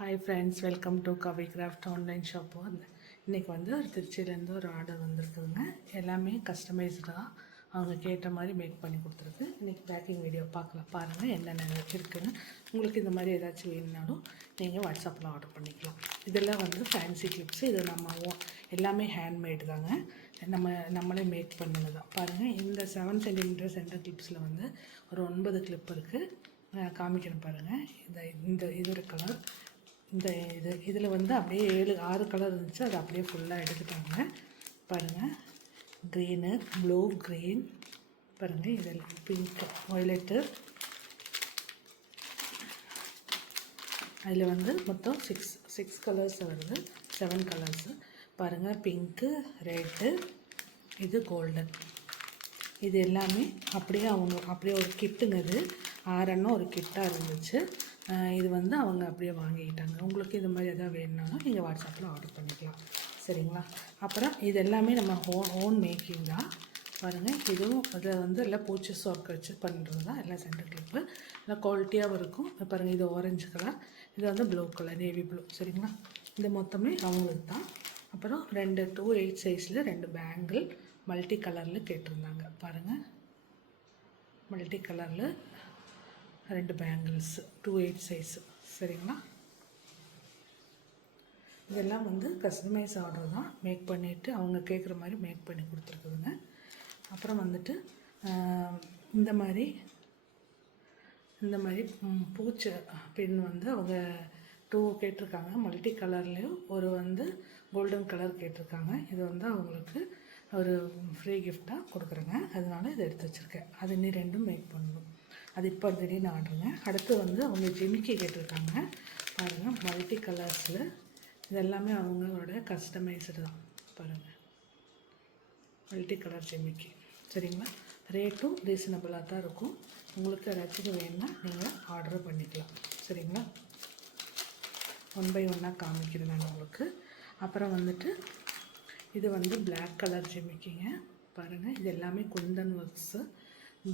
Hi friends, welcome to Kavi craft online shop. இன்றைக்கி வந்து ஒரு திருச்சியிலேருந்து ஒரு ஆர்டர் வந்திருக்குதுங்க. எல்லாமே கஸ்டமைஸ்டாக அவங்க கேட்ட மாதிரி மேக் பண்ணி கொடுத்துருக்கு. இன்றைக்கி பேக்கிங் வீடியோ பார்க்கலாம். பாருங்கள் என்னென்ன இருக்குதுன்னு. உங்களுக்கு இந்த மாதிரி ஏதாச்சும் வேணுனாலும் நீங்கள் வாட்ஸ்அப்பில் ஆர்டர் பண்ணிக்கலாம். இதெல்லாம் வந்து ஃபேன்சி கிளிப்ஸு. இது நம்ம எல்லாமே ஹேண்ட்மேடு தாங்க. நம்மளே மேக் பண்ணினது தான். பாருங்கள், இந்த 7 சென்டிமீட்டர் சென்டர் கிளிப்ஸில் வந்து ஒரு 9 கிளிப் இருக்குது. காமிக்கணும் பாருங்கள். இது ஒரு கலர். இதில் வந்து அப்படியே 6 கலர் இருந்துச்சு. அது அப்படியே ஃபுல்லாக எடுத்துட்டாங்க. பாருங்கள், க்ரீனு, ப்ளூ, க்ரீன், பாருங்கள் இதெல்லாம் பிங்க், வயலட்டு. அதில் வந்து மொத்தம் சிக்ஸ் கலர்ஸ் வருது, 7 கலர்ஸு. பாருங்கள், பிங்க்கு, ரெட்டு, இது கோல்டன். இது எல்லாமே அப்படியே ஒரு கிட்டுங்க. இது 6 ஒரு கிட்டாக இருந்துச்சு. இது வந்து அவங்க அப்படியே வாங்கிக்கிட்டாங்க. உங்களுக்கு இது மாதிரி எதாவது வேணுனாலும் நீங்கள் வாட்ஸ்அப்பில் ஆர்டர் பண்ணிக்கலாம், சரிங்களா? அப்புறம் இது எல்லாமே நம்ம ஓன் மேக்கிங் தான். பாருங்கள், இதுவும் அதை வந்து எல்லாம் பூச்சஸ் ஒர்க் வச்சு பண்ணுறது தான். எல்லாம் சென்டர் கிளிப்பு எல்லாம் குவாலிட்டியாகவும் இருக்கும். பாருங்கள், இது ஆரஞ்சு கலர், இது வந்து ப்ளூ கலர், நேவி ப்ளூ, சரிங்களா? இது மொத்தமே அவங்களுக்கு தான். அப்புறம் 2 2/8 சைஸில் 2 பேங்கிள் மல்டி கலரில் கேட்டிருந்தாங்க. பாருங்கள், மல்டி கலரில் 2 பேங்கிள்ஸ் 2/8 சைஸு, சரிங்களா? இதெல்லாம் வந்து கஸ்டமைஸ் ஆர்டர் தான். மேக் பண்ணிவிட்டு அவங்க கேட்குற மாதிரி மேக் பண்ணி கொடுத்துருக்குதுங்க. அப்புறம் வந்துட்டு இந்த மாதிரி பூச்சை பின் வந்து அவங்க 2 கேட்டிருக்காங்க. மல்டி கலர்லேயும் ஒரு வந்து கோல்டன் கலர் கேட்டிருக்காங்க. இது வந்து அவங்களுக்கு ஒரு ஃப்ரீ கிஃப்டாக கொடுக்குறேங்க. அதனால இதை எடுத்து வச்சுருக்கேன். அது இன்னும் 2 மேக் பண்ணணும். அது இப்போ திடீர்னு ஆர்டருங்க. அடுத்து வந்து அவங்க ஜிமிக்கி கேட்டிருக்காங்க. பாருங்கள், மல்டி கலர்ஸில் இதெல்லாமே அவங்களோட கஸ்டமைஸ்டு தான். பாருங்கள், மல்டி கலர் ஜிமிக்கி, சரிங்களா? ரேட்டும் ரீசனபிளாக தான் இருக்கும். உங்களுக்கு ஏதாச்சும் வேணும்னா நீங்கள் ஆர்டர் பண்ணிக்கலாம், சரிங்களா? 1 பை 1 காமிக்கிறேன் நான் உங்களுக்கு. அப்புறம் வந்துட்டு இது வந்து பிளாக் கலர் ஜிமிக்கிங்க. பாருங்கள், இது எல்லாமே குந்தன் ஒர்க்ஸு,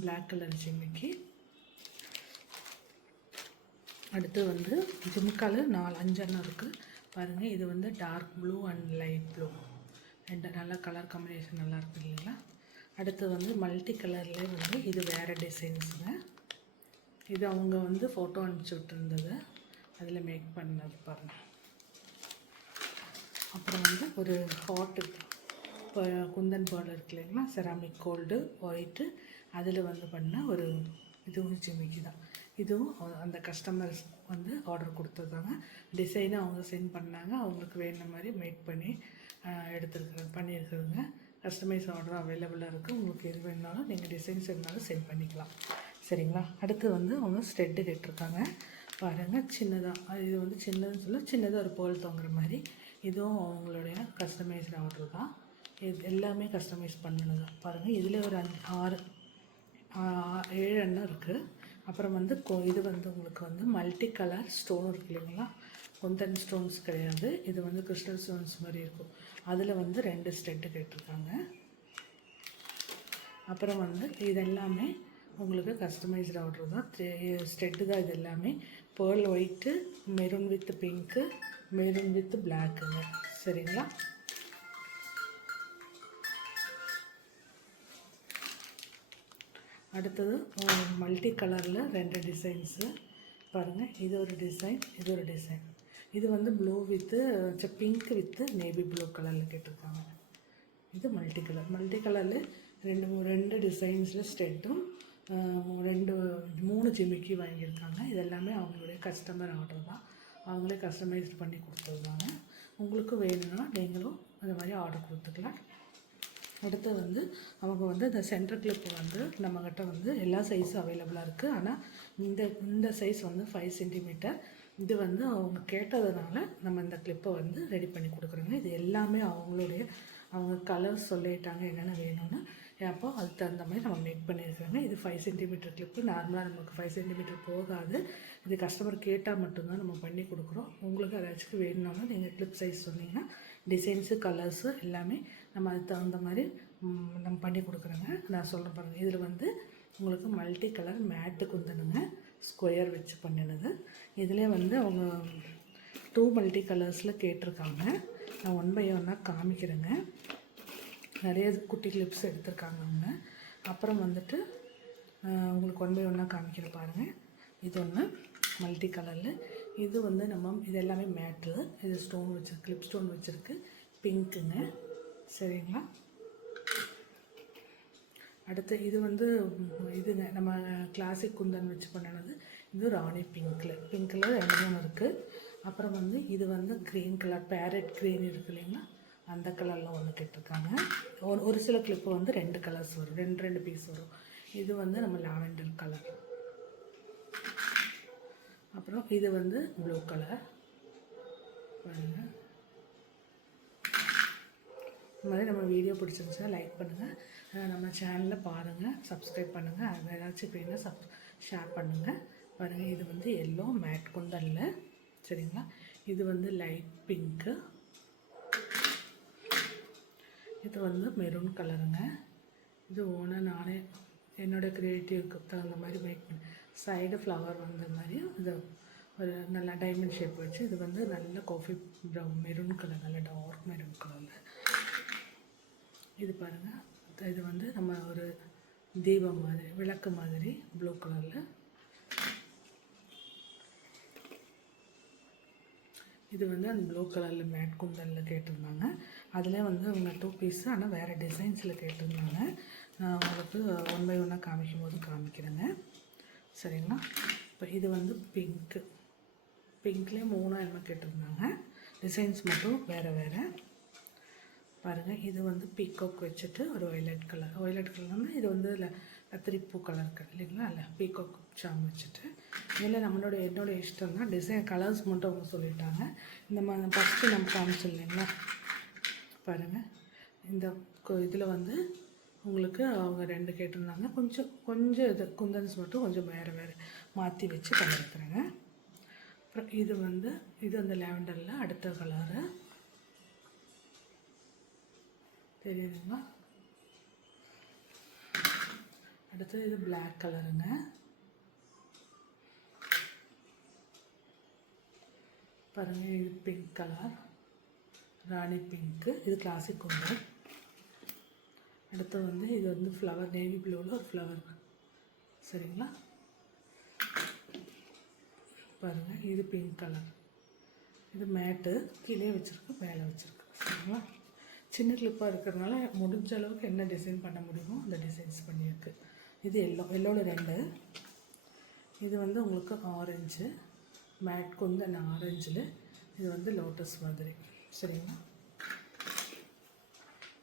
பிளாக் கலர் ஜிமிக்கி. அடுத்து வந்து ஜிம்கால் 4-5 இருக்குது. பாருங்கள், இது வந்து dark blue and light blue, 2 நல்ல கலர் காம்பினேஷன் நல்லா இருக்குது இல்லைங்களா? அடுத்து வந்து மல்டி கலர்லேயே வந்து இது வேறு டிசைன்ஸுங்க. இது அவங்க வந்து ஃபோட்டோ அனுப்பிச்சி விட்டுருந்தது, அதில் மேக் பண்ணது. பாருங்கள், அப்புறம் வந்து ஒரு ஹாட்டு இப்போ குந்தன் பால் இருக்கு இல்லைங்களா, செராமிக் கோல்டு ஒயிட்டு, அதில் வந்து பண்ண ஒரு இதுவும் ஜிமிக்கி தான். இதுவும் அந்த கஸ்டமர்ஸ் வந்து ஆர்டர் கொடுத்ததாங்க. டிசைனை அவங்க சென்ட் பண்ணாங்க. அவங்களுக்கு வேணுன மாதிரி மேக் பண்ணி பண்ணியிருக்குதுங்க. கஸ்டமைஸ் ஆர்டர் அவைலபிளாக இருக்குது. உங்களுக்கு எது வேணுனாலும் நீங்கள் டிசைன்ஸ் இருந்தாலும் சென்ட் பண்ணிக்கலாம், சரிங்களா? அடுத்து வந்து அவங்க ஸ்டெட்டு கேட்டிருக்காங்க. பாருங்கள், சின்னதாக, இது வந்து சின்னதுன்னு சின்னதாக ஒரு போல் தொங்குற மாதிரி. இதுவும் அவங்களுடைய கஸ்டமைஸ்டு ஆர்டர் தான். இது எல்லாமே கஸ்டமைஸ் பண்ணணும் தான். பாருங்கள், இதில் ஒரு 7 இருக்குது. அப்புறம் வந்து இது வந்து உங்களுக்கு வந்து மல்டி கலர் ஸ்டோன் இருக்கு இல்லைங்களா, குந்தன் ஸ்டோன்ஸ் கிடையாது, இது வந்து கிறிஸ்டல் ஸ்டோன்ஸ் மாதிரி இருக்கும். அதில் வந்து 2 ஸ்டெட்டு கேட்டிருக்காங்க. அப்புறம் வந்து இது எல்லாமே உங்களுக்கு கஸ்டமைஸ்டு ஆர்டர் தான். ஸ்டெட்டு தான். இது எல்லாமே pearl white, maroon with pink, maroon with பிளாக்குங்க, சரிங்களா? அடுத்தது மல்டி கலரில் 2 டிசைன்ஸு. பாருங்கள், இது ஒரு டிசைன், இது ஒரு டிசைன். இது வந்து blue with pink with navy blue கலரில் கேட்டிருக்காங்க. இது மல்டி கலரில் 2 டிசைன்ஸில் ஸ்டெட்டும் 3 ஜிமிக்கி வாங்கியிருக்காங்க. இது எல்லாமே அவங்களுடைய கஸ்டமர் ஆர்டர் தான். அவங்களே கஸ்டமைஸ்ட் பண்ணி கொடுத்துருவாங்க. உங்களுக்கு வேணும்னா நீங்களும் அந்த மாதிரி ஆர்டர் கொடுத்துக்கலாம். அடுத்து வந்து அவங்க வந்து இந்த சென்டர் கிளிப் வந்து நம்மக்கிட்ட வந்து எல்லா சைஸும் அவைலபிளாக இருக்குது. ஆனால் இந்த சைஸ் வந்து 5 சென்டிமீட்டர். இது வந்து அவங்க கேட்டதுனால நம்ம இந்த கிளிப்பை வந்து ரெடி பண்ணி கொடுக்குறோங்க. இது எல்லாமே அவங்க கலர்ஸ் சொல்லிட்டாங்க என்னென்ன வேணும்னு. அப்போ அதுக்கு தகுந்த மாதிரி நம்ம மேக் பண்ணியிருக்காங்க. இது 5 சென்டிமீட்டர் கிளிப்பு. நார்மலாக நமக்கு 5 சென்டிமீட்டர் போகாது. இது கஸ்டமர் கேட்டால் மட்டும்தான் நம்ம பண்ணி கொடுக்குறோம். உங்களுக்கு ஏதாச்சும் வேணும்னாலும் நீங்கள் கிளிப் சைஸ் சொன்னீங்கன்னா டிசைன்ஸு கலர்ஸு எல்லாமே நம்ம அதுக்கு தகுந்த மாதிரி நம்ம பண்ணி கொடுக்குறோங்க. நான் சொல்ல பாருங்கள், இதில் வந்து உங்களுக்கு மல்டி கலர் மேட்டு குந்தனுங்க, ஸ்கொயர் வச்சு பண்ணினது. இதிலே வந்து அவங்க 2 மல்டி கலர்ஸில் கேட்டிருக்காங்க. நான் 1 பை 1 காமிக்கிறேங்க. நிறைய குட்டி கிளிப்ஸ் எடுத்திருக்காங்க அவங்க. அப்புறம் வந்துட்டு உங்களுக்கு 1 பை 1 காமிக்கிற பாருங்கள். இது ஒன்று மல்டி கலரில். இது வந்து இது எல்லாமே மேட்டு. இது ஸ்டோன் வச்சுருக்கு, கிளிப் ஸ்டோன் வச்சுருக்கு, பிங்க்குங்க. சரிங்களா. அடுத்து இது வந்து இதுங்க நம்ம கிளாசிக் குந்தன் வச்சு பண்ணினது. இது ராணி பிங்க்கில் 2 இருக்குது. அப்புறம் வந்து இது வந்து க்ரீன் கலர், பேரட் க்ரீன் இருக்குது இல்லைங்களா, அந்த கலரில் ஒன்று கேட்டிருக்காங்க. ஒரு சில கிளிப்பு வந்து 2 கலர்ஸ் வரும், 2 பீஸ் வரும். இது வந்து நம்ம லாவெண்டர் கலர். அப்புறம் இது வந்து ப்ளூ கலர் பாருங்கள். இந்த மாதிரி நம்ம வீடியோ பிடிச்சிருந்துச்சுன்னா லைக் பண்ணுங்கள், நம்ம சேனலில் பாருங்கள், சப்ஸ்கிரைப் பண்ணுங்கள். அது ஏதாச்சும் வேணுன்னா ஷேர் பண்ணுங்கள். பாருங்கள், இது வந்து எல்லோ மேட் குந்தனில். சரிங்களா. இது வந்து லைட் பிங்க்கு. இது வந்து மெரூன் கலருங்க. இது ஓனாக நானே என்னோடய க்ரியேட்டிவ்க்கு தகுந்த மாதிரி மேக் பண்ணி சைடு ஃப்ளவர் வந்த மாதிரியும் இது ஒரு நல்ல டைமண்ட் ஷேப் வச்சு. இது வந்து நல்ல காஃபி ப்ரௌன் மெரூன் கலர், நல்ல டார்க் மெரூன் கலரில். இது பாருங்கள், இது வந்து நம்ம ஒரு தீபம் மாதிரி, விளக்கு மாதிரி ப்ளூ கலரில். இது வந்து அந்த ப்ளூ கலரில் மேட் குந்தனில் கேட்டிருந்தாங்க. அதில் வந்து அவங்க 2 பீஸு, ஆனால் வேறு டிசைன்ஸில் கேட்டிருந்தாங்க. நான் உங்களுக்கு 1 பை 1 காமிக்கும் போது காமிக்கிறேங்க. சரிங்களா. இப்போ இது வந்து பிங்க்லேயே 3 என்னமோ கேட்டிருந்தாங்க. டிசைன்ஸ் மட்டும் வேறு. பாருங்கள், இது வந்து பீகாக் வச்சுட்டு ஒரு ஒய்லட் கலர்னால் இது வந்து கத்திரிப்பூ கலர் இல்லைங்களா, இல்லை பீகாக் சாம் வச்சுட்டு. இதில் என்னோடய இஷ்டம் தான். டிசைன் கலர்ஸ் மட்டும் அவங்க சொல்லிட்டாங்க. இந்த மாதிரி ஃபஸ்ட்டு நம்ம காமிச்சோம் இல்லைங்களா. பாருங்கள், இந்த இதில் வந்து உங்களுக்கு அவங்க 2 கேட்டிருந்தாங்க. கொஞ்சம் இது குந்தன்ஸ் மட்டும் கொஞ்சம் வேறு மாற்றி வச்சு பண்ணியிருக்கிறேங்க. அப்புறம் இது அந்த லாவெண்டரில் அடுத்த கலரு தெரியுதுங்களா. அடுத்தது இது பிளாக் கலருங்க. பாருங்கள், இது பிங்க் கலர், ராணி பிங்க்கு. இது கிளாசிக் குந்தன். அடுத்து வந்து இது வந்து ஃப்ளவர், நேவி ப்ளூவில் ஒரு ஃப்ளவர். சரிங்களா. பாருங்கள், இது பிங்க் கலர். இது மேட்டு கீழே வச்சுருக்கு, மேலே வச்சுருக்கு. சரிங்களா. சின்ன கிளிப்பாக இருக்கிறதுனால முடிஞ்ச அளவுக்கு என்ன டிசைன் பண்ண முடியுமோ அந்த டிசைன்ஸ் பண்ணியிருக்கு. இது எல்லோவில் 2. இது வந்து உங்களுக்கு ஆரஞ்சு மேட் குந்தன் ஆரஞ்சில். இது வந்து லோட்டஸ் மாதிரி. சரிங்களா.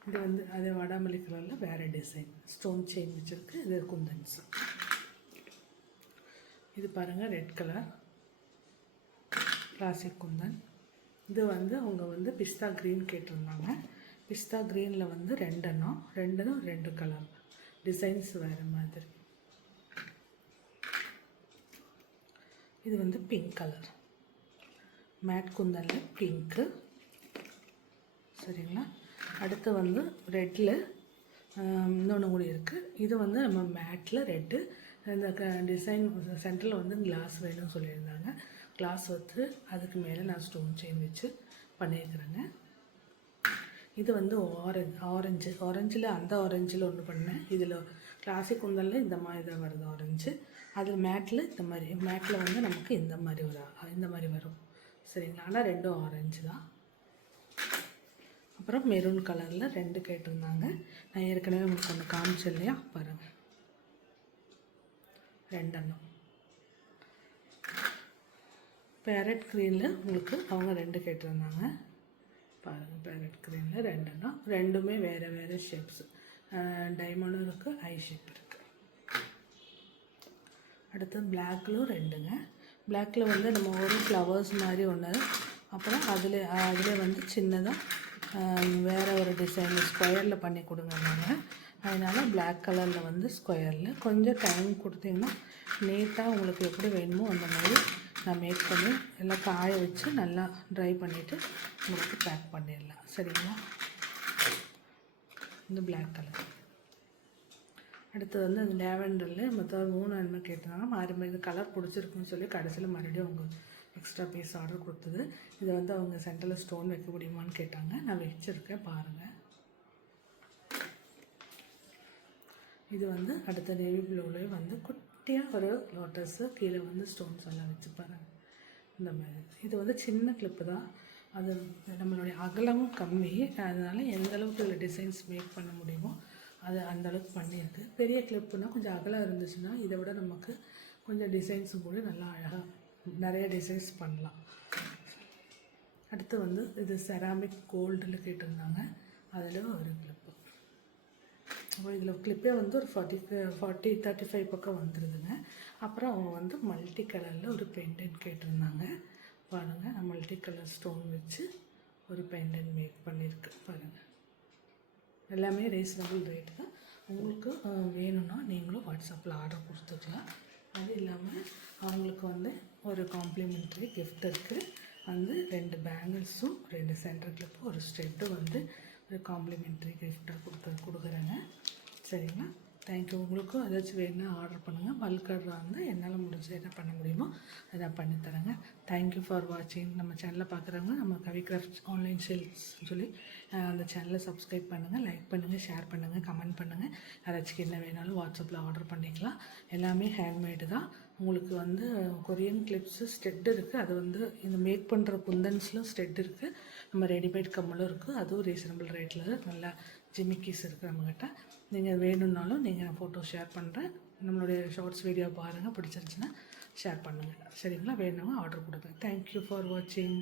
இது வந்து அதே வடாமல்லி கலரில் வேறு டிசைன், ஸ்டோன் செயின் வச்சுருக்கு. இது குந்தன்ஸ். இது பாருங்கள், ரெட் கலர் கிளாசிக் குந்தன். இது வந்து அவங்க வந்து பிஸ்தா க்ரீன் கேட்டிருந்தாங்க. பிஸ்தா க்ரீனில் வந்து 2 கலர் டிசைன்ஸ் வேறு மாதிரி. இது வந்து பிங்க் கலர் மேட் குந்தனில் பிங்க்கு. சரிங்களா. அடுத்து வந்து ரெட்டில் இன்னொன்று கூட இருக்குது. இது வந்து நம்ம மேட்டில் ரெட்டு. இந்த டிசைன் சென்டரில் வந்து கிளாஸ் வேணும்னு சொல்லியிருந்தாங்க. கிளாஸ் வந்து அதுக்கு மேலே நான் ஸ்டோன் செயின் வச்சு பண்ணியிருக்கிறேங்க. இது வந்து ஆரஞ்சில் அந்த ஆரஞ்சில் ஒன்று பண்ணேன். இதில் கிளாசிக் குந்தனில் இந்த மாதிரி தான் வருது ஆரஞ்சு. அதில் மேட்டில் இந்த மாதிரி, மேட்டில் வந்து நமக்கு இந்த மாதிரி வரும். சரிங்களா. ஆனால் 2 ஆரஞ்சு தான். அப்புறம் மெரூன் கலரில் 2 கேட்டிருந்தாங்க. நான் ஏற்கனவே உங்களுக்கு ஒன்று காமிச்சேன் இல்லையா, பாருங்கள் 2. பேரட் க்ரீனில் உங்களுக்கு அவங்க 2 கேட்டிருந்தாங்க. பாருங்கள், பேரட் க்ரீனில் 2. 2மே வேறு ஷேப்ஸு. டைமண்டும் இருக்குது, ஐ ஷேப் இருக்குது. அடுத்து பிளாக்லும் 2ங்க. பிளாக்கில் வந்து நம்ம ஒரு ஃப்ளவர்ஸ் மாதிரி ஒன்று, அப்புறம் அதில் வந்து சின்னதாக வேறு ஒரு டிசைன் ஸ்கொயரில் பண்ணி கொடுங்க நாங்கள். அதனால் பிளாக் கலரில் வந்து ஸ்கொயரில் கொஞ்சம் டைம் கொடுத்தீங்கன்னா நீட்டாக உங்களுக்கு எப்படி வேணுமோ அந்த மாதிரி நான் மேக் பண்ணி எல்லாம் காய வச்சு நல்லா ட்ரை பண்ணிவிட்டு உங்களுக்கு பேக் பண்ணிடலாம். சரிங்களா. இந்த பிளாக் கலர். அடுத்தது வந்து அந்த லேவெண்டரில் மொத்தம் 3 கேட்டாங்க. மாறி இந்த கலர் பிடிச்சிருக்குன்னு சொல்லி கடைசியில் மறுபடியும் அவங்க எக்ஸ்ட்ரா பீஸ் ஆர்டர் கொடுத்தது. இதை வந்து அவங்க சென்டரில் ஸ்டோன் வைக்க முடியுமான்னு கேட்டாங்க. நான் வச்சுருக்கேன் பாருங்கள். இது வந்து அடுத்த நேவி ப்ளூவிலே வந்து குட்டியாக ஒரு லோட்டஸு, கீழே வந்து ஸ்டோன்ஸ் எல்லாம் வச்சு பாருங்கள். இந்த மாதிரி இது வந்து சின்ன கிளிப்பு தான். அது நம்மளுடைய அகலமும் கம்மி, அதனால் எந்த அளவுக்கு இதில் டிசைன்ஸ் மேக் பண்ண முடியுமோ அது அந்தளவுக்கு பண்ணியிருக்கு. பெரிய கிளிப்புனா கொஞ்சம் அகலம் இருந்துச்சுன்னா இதை விட நமக்கு கொஞ்சம் டிசைன்ஸும் கூட நல்லா அழகாக நிறைய டிசைன்ஸ் பண்ணலாம். அடுத்து வந்து இது செராமிக் கோல்டில் கேட்டிருந்தாங்க, அதில் ஒரு கிளிப்பு. அப்புறம் இதில் கிளிப்பே வந்து ஒரு 35 பக்கம் வந்துடுதுங்க. அப்புறம் அவங்க வந்து மல்டி கலரில் ஒரு பெண்டன்ட் கேட்டிருந்தாங்க. பாருங்கள், நான் மல்டி கலர் ஸ்டோன் வச்சு ஒரு பெண்டன்ட் மேக் பண்ணியிருக்கு பாருங்கள். எல்லாமே ரீசனபிள் ரேட்டு தான். உங்களுக்கு வேணும்னா நீங்களும் வாட்ஸ்அப்பில் ஆர்டர் கொடுத்துக்கலாம். அது இல்லாமல் அவங்களுக்கு வந்து ஒரு காம்ப்ளிமெண்ட்ரி கிஃப்ட் இருக்குது. வந்து 2 பேங்கிள்ஸும் 2 சென்டர் கிளிப்பும் ஒரு ஸ்டெட்டு வந்து ஒரு காம்ப்ளிமெண்ட்ரி கிஃப்டாக கொடுக்குறேங்க. சரிங்களா? தேங்க்யூ. உங்களுக்கும் ஏதாச்சும் வேணுன்னா ஆர்டர் பண்ணுங்கள். பல்க் ஆர்டராக இருந்தால் என்னால் முடிஞ்ச என்ன பண்ண முடியுமோ அதை நான் பண்ணித்தரேங்க. தேங்க்யூ ஃபார் வாட்சிங். நம்ம சேனலை பார்க்குறவங்க நம்ம கவி கிராஃப்ட் ஆன்லைன் சேல்ஸ் சொல்லி அந்த சேனலை சப்ஸ்கிரைப் பண்ணுங்கள், லைக் பண்ணுங்கள், ஷேர் பண்ணுங்கள், கமெண்ட் பண்ணுங்கள். யாராச்சும் என்ன வேணாலும் வாட்ஸ்அப்பில் ஆர்டர் பண்ணிக்கலாம். எல்லாமே ஹேண்ட்மேடு தான். உங்களுக்கு வந்து கொரியன் கிளிப்ஸு ஸ்டெட் இருக்குது. அது வந்து இந்த மேக் பண்ணுற குந்தன்ஸ்லும் ஸ்டெட் இருக்குது. நம்ம ரெடிமேட் கம்மலும் இருக்குது. அதுவும் ரீசனபிள் ரேட்டில் நல்லா ஜிமிக்கீஸ் இருக்குது நம்மக்கிட்ட. நீங்கள் வேணும்னாலும் நான் ஃபோட்டோ ஷேர் பண்ணுறேன். நம்மளுடைய ஷார்ட்ஸ் வீடியோ பாருங்கள், பிடிச்சிருந்துச்சுன்னா ஷேர் பண்ணுங்கள். சரிங்களா? வேணுங்க ஆர்டர் கொடுங்க. தேங்க்யூ ஃபார் வாட்சிங்.